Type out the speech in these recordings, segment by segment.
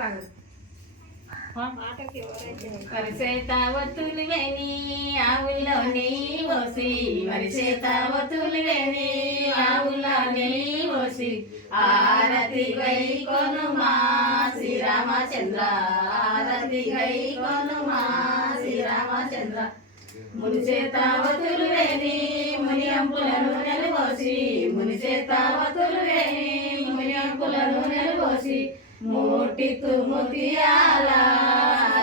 పాడు వరిసేత ఒత్తులు వేని ఆవుల్లో నెయ్యి పోసి వరిసేత ఒత్తులు వేని ఆవుల్లో నెయ్యి పోసి ఆరతి గై కొనుమా శ్రీరామచంద్ర. ఆరతి గై కొనుమా శ్రీరామచంద్ర. ముని చేత ఒత్తులు వేని ముని అంపులను నెలబోసి ముని చేత ఒత్తులు వేని ముని అంపులను నెలబోసి మూర్తి తుముతి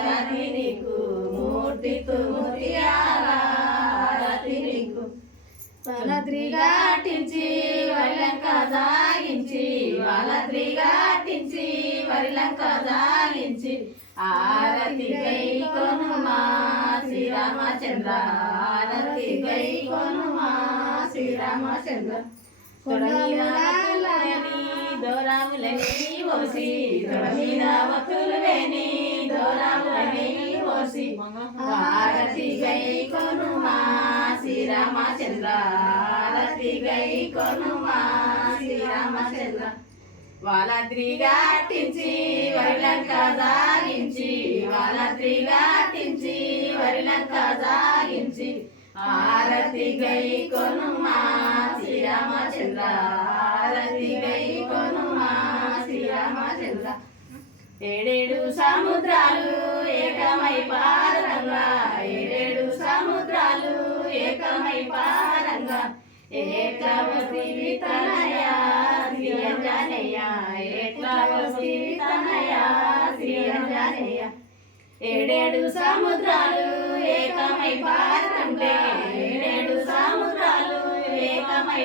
రతి నీకు మూటితు ముతియాల రతి నీకు వలద్రిగాటించి వరిలంక సాగించి వలద్రిగాటించి వరిలంక సాగించి ఆరతి గై కొనుమా శ్రీరామచంద్ర ఆరతి గై కొనుమా శ్రీరామచంద్ర. తొడమిదాలని దోరాములని పోసి తొడమిద వత్తులు వేని దోరాములని పోసి. ఆరతి గై కొనుమా శ్రీరామచంద్ర ఆరతి గై కొనుమా శ్రీరామచంద్ర వాళ్ళద్రి గాటించి వరిలంక సాగించి వాళ్ళద్రి గాటించి వరిలంక సాగించి. ఆరతి గై కొనుమా శ్రీరామచంద్ర ఏడేడు సముద్రాలు ఏకమై పారంగా ఏడేడు సముద్రాలు ఏకమై పారంగా ఏకవతి తనయ శ్రీయంజనయ్య ఏకవతి తనయ శ్రీయంజనయ్య ఏడేడు సముద్రాలు ఏకమై పారంగా